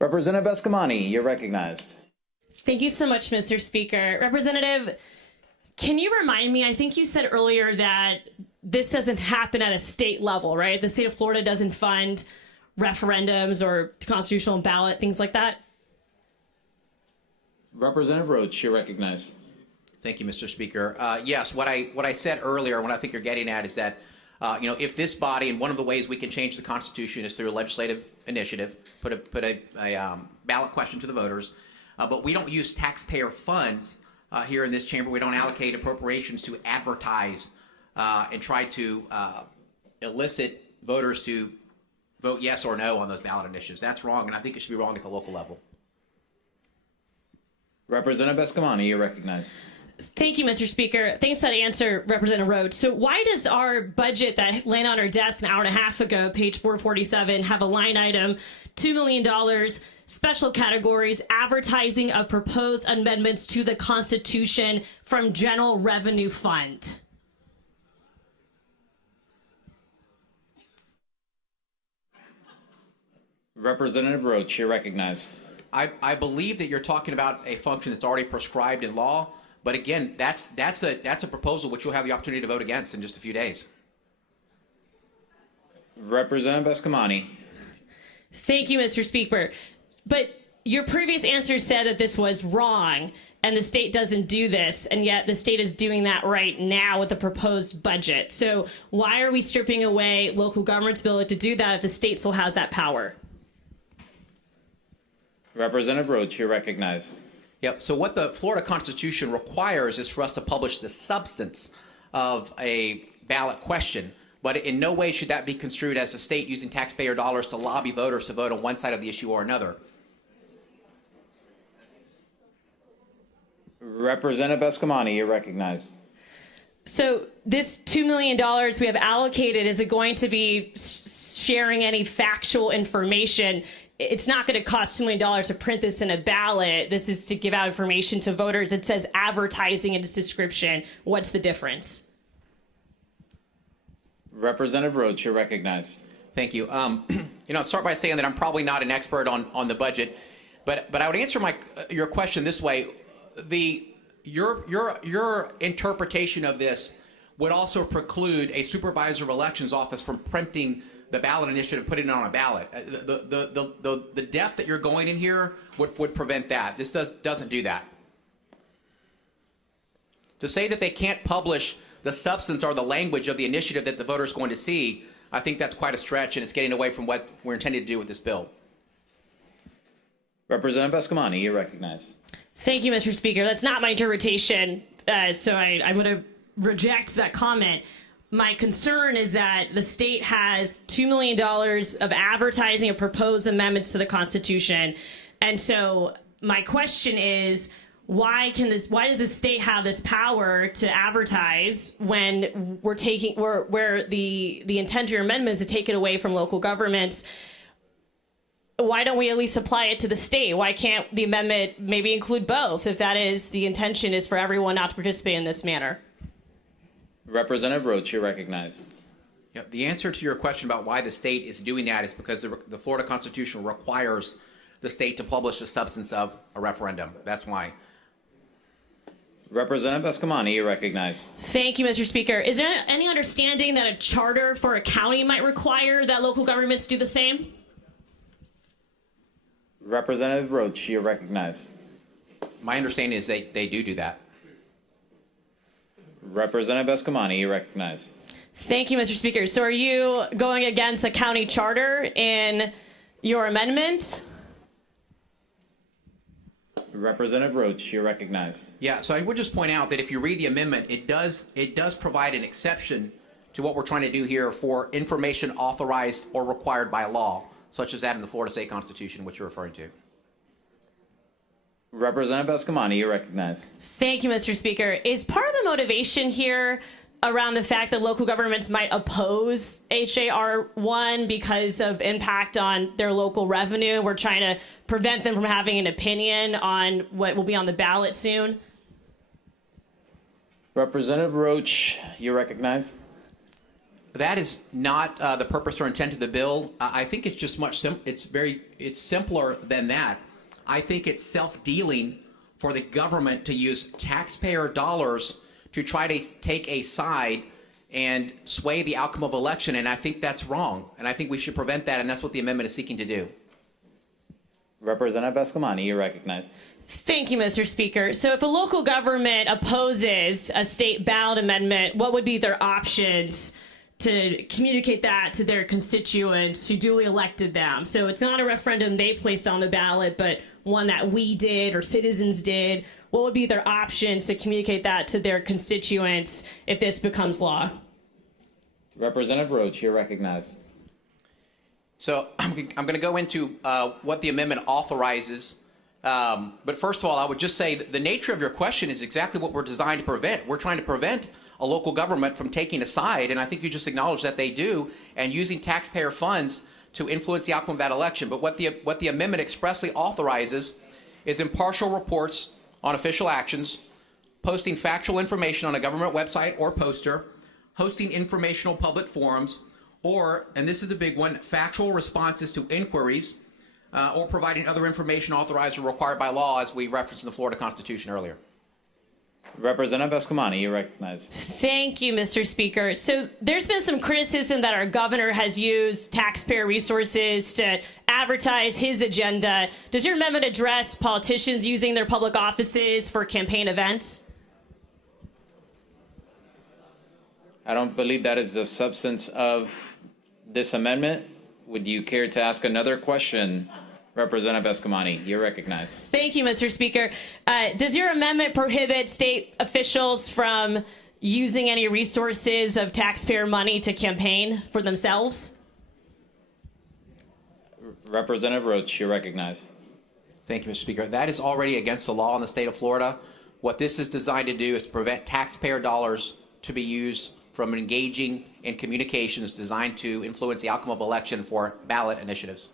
Representative Eskamani, you're recognized. Thank you so much, Mr. Speaker. Representative, can you remind me, I think you said earlier that this doesn't happen at a state level, right? The state of Florida doesn't fund referendums or constitutional ballot, things like that? Representative Roach, you're recognized. Thank you, Mr. Speaker. Yes, what I said earlier, what I think you're getting at is that, if this body, and one of the ways we can change the Constitution is through a legislative initiative, put a ballot question to the voters, but we don't use taxpayer funds here in this chamber. We don't allocate appropriations to advertise and try to elicit voters to vote yes or no on those ballot initiatives. That's wrong, and I think it should be wrong at the local level. Representative Eskamani, you're recognized. Thank you, Mr. Speaker. Thanks for that answer, Representative Rhodes. So why does our budget that landed on our desk an hour and a half ago, page 447, have a line item, $2 million, special categories, advertising of proposed amendments to the Constitution from General Revenue Fund? Representative Roach, you're recognized. I believe that you're talking about a function that's already prescribed in law, but again, that's a proposal which you'll have the opportunity to vote against in just a few days. Representative Eskamani. Thank you, Mr. Speaker. But your previous answer said that this was wrong and the state doesn't do this, and yet the state is doing that right now with the proposed budget. So why are we stripping away local government's ability to do that if the state still has that power? Representative Roach, you're recognized. Yep. So what the Florida Constitution requires is for us to publish the substance of a ballot question, but in no way should that be construed as the state using taxpayer dollars to lobby voters to vote on one side of the issue or another. Representative Eskamani, you're recognized. So this $2 million we have allocated, is it going to be sharing any factual information? It's not going to cost $2 million to print this in a ballot. This is to give out information to voters. It says advertising in its description. What's the difference? Representative Roach, you're recognized. Thank you. I'll start by saying that I'm probably not an expert on the budget, but I would answer your question this way. Your interpretation of this would also preclude a supervisor of elections office from printing the ballot initiative, putting it on a ballot. The depth that you're going in here would prevent that. This doesn't do that. To say that they can't publish the substance or the language of the initiative that the voter is going to see, I think that's quite a stretch, and it's getting away from what we're intended to do with this bill. Representative Eskamani, you're recognized. Thank you, Mr. Speaker. That's not my interpretation, so I'm going to reject that comment. My concern is that the state has $2 million of advertising of proposed amendments to the Constitution. And so my question is, why does the state have this power to advertise when where the intent of your amendment is to take it away from local governments? Why don't we at least apply it to the state? Why can't the amendment maybe include both if that is the intention, is for everyone not to participate in this manner? Representative Roach, you're recognized. Yeah, the answer to your question about why the state is doing that is because the Florida Constitution requires the state to publish the substance of a referendum. That's why. Representative Eskamani, you're recognized. Thank you, Mr. Speaker. Is there any understanding that a charter for a county might require that local governments do the same? Representative Roach, you're recognized. My understanding is they do that. Representative Eskamani, you recognize. Thank you, Mr. Speaker. So are you going against a county charter in your amendment? Representative Roach, you're recognized. Yeah, so I would just point out that if you read the amendment, it does provide an exception to what we're trying to do here for information authorized or required by law, such as that in the Florida State Constitution, which you're referring to. Representative Eskamani, you're recognized. Thank you, Mr. Speaker. Is part of the motivation here around the fact that local governments might oppose HJR1 because of impact on their local revenue? We're trying to prevent them from having an opinion on what will be on the ballot soon. Representative Roach, you're recognized. That is not the purpose or intent of the bill. I think it's just it's simpler than that. I think it's self-dealing for the government to use taxpayer dollars to try to take a side and sway the outcome of election, and I think that's wrong. And I think we should prevent that, and that's what the amendment is seeking to do. Representative Eskamani, you're recognized. Thank you, Mr. Speaker. So if a local government opposes a state ballot amendment, what would be their options to communicate that to their constituents who duly elected them? So it's not a referendum they placed on the ballot, but one that we did or citizens did. What would be their options to communicate that to their constituents if this becomes law? Representative Roach, you're recognized. So I'm going to go into what the amendment authorizes. But first of all, I would just say that the nature of your question is exactly what we're designed to prevent. We're trying to prevent a local government from taking a side, and I think you just acknowledged that they do, and using taxpayer funds to influence the outcome of that election. But what the amendment expressly authorizes is impartial reports on official actions, posting factual information on a government website or poster, hosting informational public forums, or, and this is the big one, factual responses to inquiries, or providing other information authorized or required by law, as we referenced in the Florida Constitution earlier. Representative Eskamani, you're recognized. Thank you, Mr. Speaker. So there's been some criticism that our governor has used taxpayer resources to advertise his agenda. Does your amendment address politicians using their public offices for campaign events? I don't believe that is the substance of this amendment. Would you care to ask another question? Representative Eskamani, you're recognized. Thank you, Mr. Speaker. Does your amendment prohibit state officials from using any resources of taxpayer money to campaign for themselves? Representative Roach, you're recognized. Thank you, Mr. Speaker. That is already against the law in the state of Florida. What this is designed to do is to prevent taxpayer dollars to be used from engaging in communications designed to influence the outcome of election for ballot initiatives.